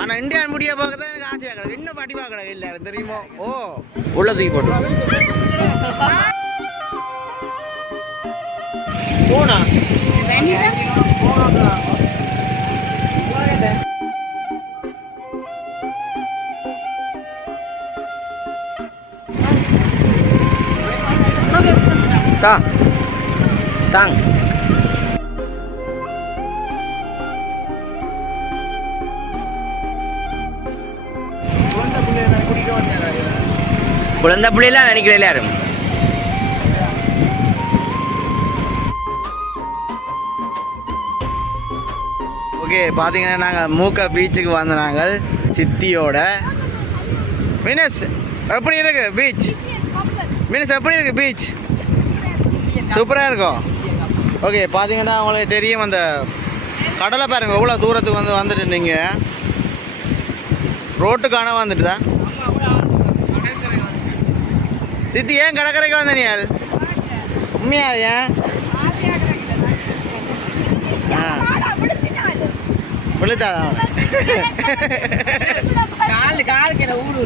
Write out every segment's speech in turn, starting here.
ஆனால் இந்தியான் முடிய பார்க்க தான் எனக்கு ஆசையாக கிடக்கு. இன்னும் பாட்டி பார்க்க கிடக்கு இல்லை தெரியுமோ. ஓ உள்ள தூக்கி போட்டு போனா Tang. Tang. குழந்தை பிள்ளைலாம் நினைக்கிறேன் எல்லாரும். ஓகே பார்த்தீங்கன்னா நாங்கள் மூக்கா பீச்சுக்கு வந்த நாங்கள் சித்தியோட. மீனஸ் எப்படி இருக்கு பீச்? மீனஸ் எப்படி இருக்கு பீச்? சூப்பராக இருக்கும். ஓகே பார்த்தீங்கன்னா உங்களுக்கு தெரியும் அந்த கடலை பாருங்க எவ்வளோ தூரத்துக்கு வந்துட்டு நீங்கள் ரோட்டுக்கான வந்துட்டுதா சித்தி ஏன் கடற்கரைக்கு வந்த நீ உண்மையா ஏன் விழுத்தாதான் ஊரு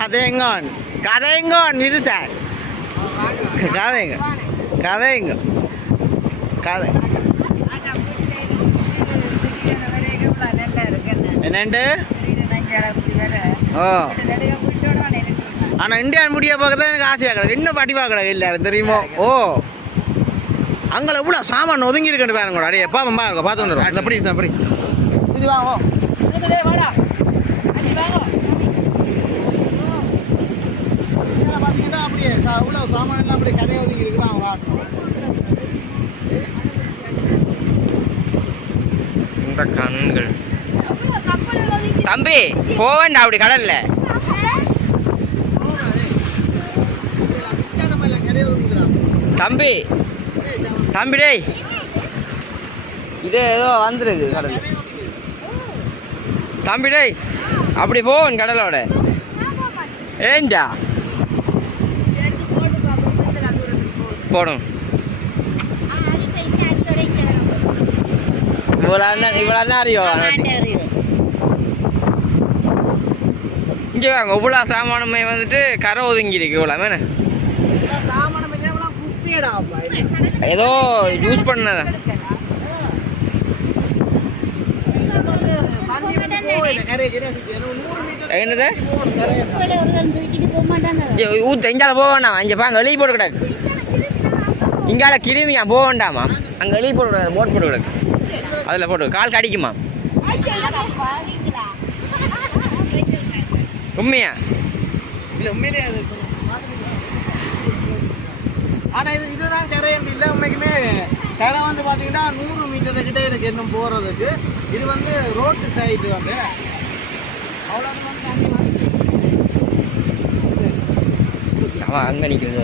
Kadengon, kadengon itu sad. Kadengon, kadengon, kadeng. என்னண்டு? ஓ ஆனால் இந்தியான் முடிய பார்க்க தான் எனக்கு ஆசையாக கிடக்கு. இன்னும் பாட்டி பார்க்க கிடக்கு இல்லை தெரியுமோ. ஓ அங்கே எவ்வளோ சாமான் ஒதுங்கி இருக்குன்னு பாருங்க. அடைய பாப்பா இருக்கும் பார்த்து வந்துடும். அந்த அப்படி அப்படி இது வாங்க பார்த்தீங்கன்னா அப்படியே இவ்வளோ சாமான் எல்லாம் அப்படியே கரையை ஒதுங்கி இருக்கு. வாங்க இந்த கண்கள் தம்பி போவேண்டா அப்படி கடல்ல தம்பி தம்பி டேய் இது ஏதோ வந்துருக்கு கடல் தம்பி டேய் அப்படி போவேன் கடலோட ஏஞ்சா போடும் இவ்வளோ அறியும் இங்கே வாங்க இவ்வளோ சாமானமே வந்துட்டு கரை ஒதுங்கி இருக்கு. இவ்வளோ மேலே ஏதோ யூஸ் பண்ண என்னது ஊத்த இங்கால போக வேண்டாமா? இங்கே பாங்க எழுதி போட்டு கிடக்கு. இங்கால கிருமியா போக வேண்டாமா? அங்கே எழுதி போட்டு கிடக்கு. போட் போட்டு கிடக்கு. அதில் போட்டு கால் கடிக்குமா? உண்மையா இல்லை உண்மையிலே அது. ஆனால் இதுதான் கரை இல்லை உண்மைக்குமே. கரை வந்து பார்த்தீங்கன்னா 100 மீட்டர் கிட்டே இருக்கு இன்னும் போகிறதுக்கு. இது வந்து ரோட்டு சைடு வந்து அவ்வளோ அவன் அங்கே நிற்கிறது.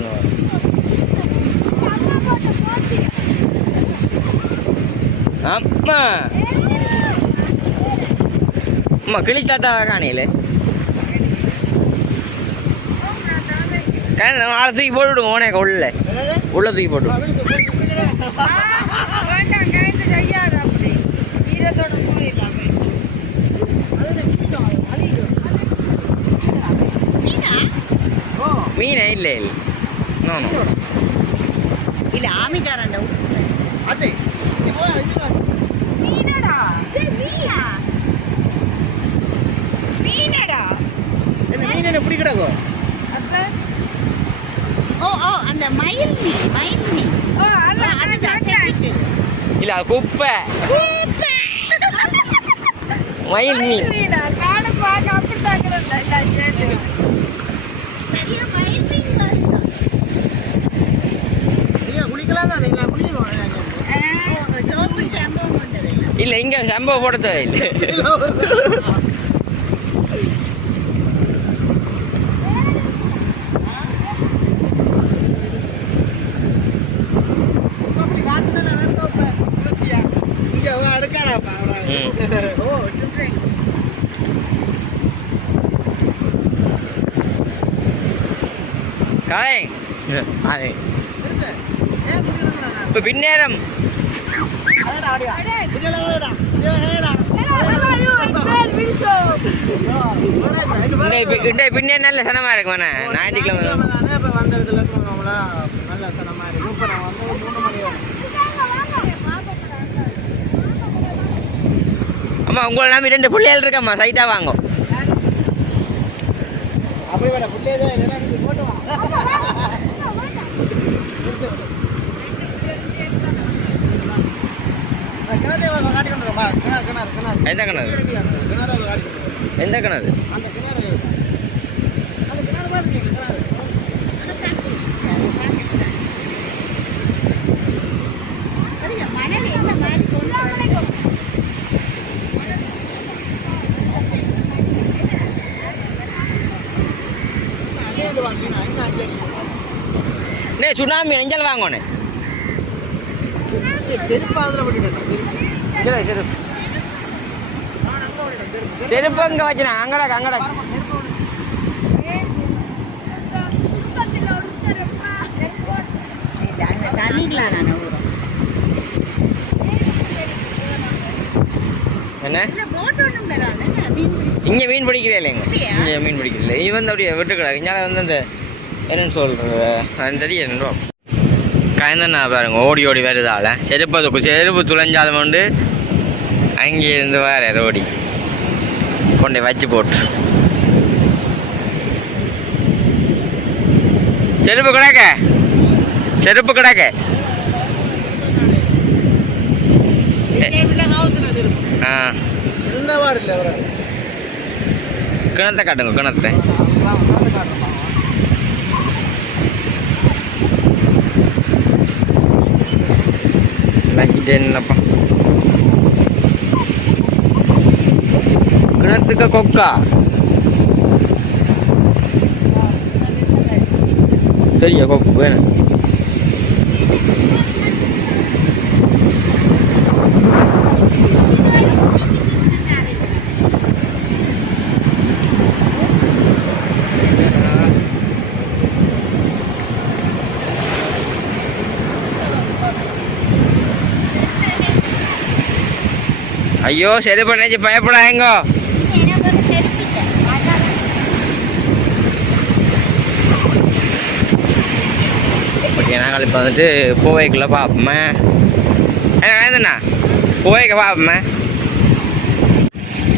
அம்மா அம்மா கிளித்தாத்தா காணையில் ஆளை தூக்கி போட்டு விடுங்க. உனக்கு உள்ள தூக்கி போட்டு மீனே இல்லை இல்லை இல்லை ஆமிக்காரண்ட அது மீனடா மீனடா மீன் எப்படி கிடக்கும்? ஓ ஓ அந்த மயில் மீன் ஓ இல்ல அது குப்பை மயில் மீன் இல்ல இங்க சம்பவம் போடுறது இல்லை. கலை இப்போ பின்னேரம் பின்னே நல்ல சனமா இருக்கு ஞாயிற்றுக்கிழமை அம்மா உங்களை நம்பி 2 பிள்ளைகள் இருக்கம்மா சைட்டா வாங்க எந்த கிணறு எந்த கிணறு சுனாமி நெஞ்சல் வாங்கோண்ணே செருப்பு அங்க வச்சுனா அங்கடா அங்கடா என்ன இங்க மீன் பிடிக்கிறே இல்லைங்க இங்க மீன் பிடிக்கிறீங்க இது வந்து அப்படியே விட்டுக்கூடாது இங்கே வந்து அந்த என்னன்னு சொல்றது அது தெரியும் என்னோ கயந்தண்ணா பாருங்க ஓடி ஓடி வருதால செருப்பு துளைஞ்சாலும் கொண்டு அங்கேருந்து வேற ரோடி கொண்டே வச்சு போட்டு செருப்பு கிடக்க கிணத்தை காட்டுங்க கிணத்தை என்னப்பா கிணத்துக்கு கொக்கா தெரியும் கொக்கு வேணும் ஐயோ சரி பண்ணி பயப்படாங்க ஓகே நாங்கள் இப்போ வந்துட்டு போவைக்குள்ள பார்ப்போமே வேணுண்ணா போவைக்க பார்ப்போமே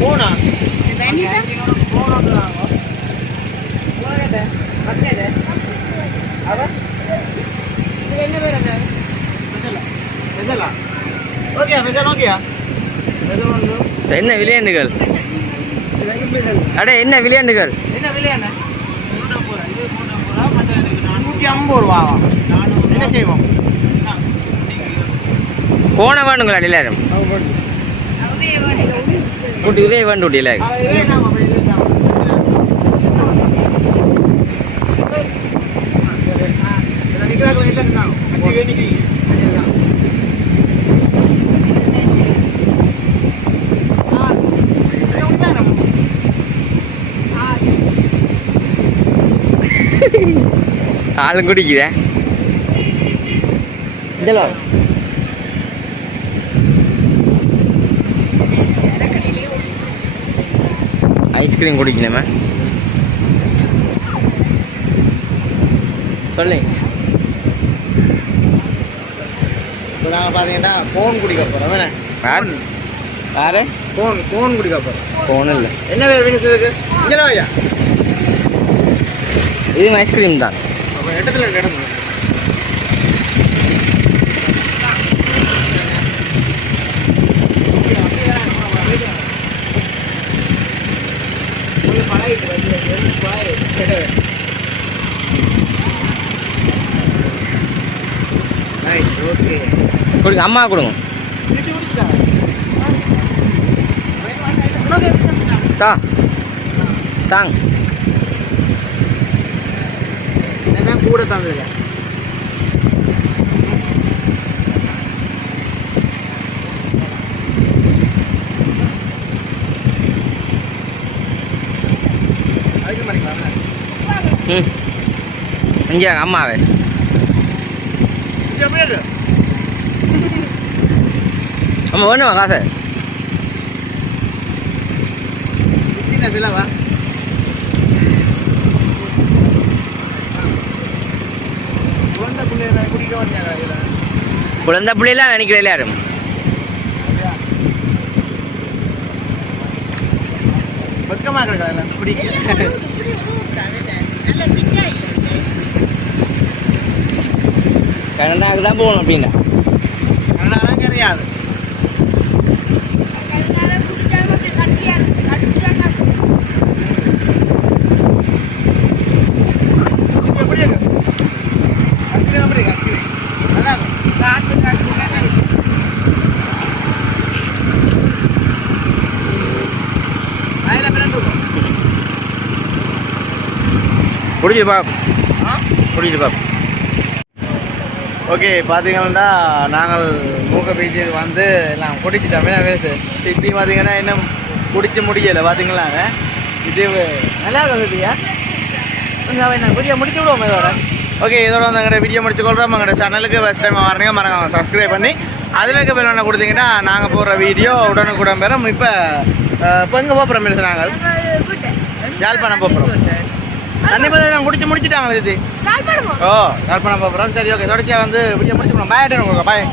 போனா என்ன விளையாண்டுகள் அடே என்ன விளையாண்டுகள் என்ன விளையாண்டு 150 ரூபா என்ன செய்வோம் போன வேணுங்களா எல்லாரும் கூட்டி இதே வேண்டு இல்லை ஆளும் குடிக்குதே இதெல்லாம் ஐஸ்கிரீம் குடிக்கணுமே சொல்லு இப்போ நாங்கள் பார்த்தீங்கன்னா ஃபோன் குடிக்க போகிறோம் வேணே யார் யார் ஃபோன் குடிக்க போகிறோம் ஃபோன் இல்லை என்ன வேறு வேணுக்கு இங்கே ஐயா இது ஐஸ்கிரீம் தான் இடத்துல நடந்து கொடுங்க அம்மா கொடுங்க தாங்க கூட தாங்க ம் இங்கே அம்மாவே அம்மா வேணுமா காசு வா குழந்தை பிள்ளைலாம் நினைக்கிற எல்லாரும் பக்கமாக இருக்கா பிடிக்க கனடாவுக்கு தான் போகணும் அப்படின்னா கனடாலாம் கிடையாது எப்படி இருக்கு அஸ்கிரீம் எப்படி இருக்கு அஸ்கிரீம் நல்லா குடிச்சு பாப் குடிச்சு பாப் ஓகே பார்த்தீங்கன்னா நாங்கள் மூக்க பீச்சில் வந்து எல்லாம் குடிச்சிட்டோமே வேஸ்ட்டு சித்தி பார்த்தீங்கன்னா இன்னும் குடிச்சு முடியலை பார்த்தீங்களாங்க இது நல்லா இருக்கும் சித்தியா கொஞ்சம் வீடியோ முடிச்சு விடுவோம் இதோட ஓகே இதோட வந்து எங்களோட வீடியோ முடிச்சுக்கொள்கிறோம் எங்களோட சேனலுக்கு ஃபஸ்ட் டைம் வரீங்க மறக்காம சப்ஸ்கிரைப் பண்ணி அதில் இருக்க பெல் ஒன்று கொடுத்தீங்கன்னா நாங்கள் போடுற வீடியோ உடனுக்குடன் பெறும் இப்போ எங்கே போகிறோம் மில்ஸ் நாங்கள் யாழ்ப்பாணம் போகிறோம் கண்டிப்பாக குடிச்சு முடிச்சுட்டாங்களே இது ஓ யாழ்ப்பாணம் போகிறோம் சரி ஓகே தொடர்ச்சியாக வந்து வீடியோ முடிச்சுக்கணும் பாய் பாய்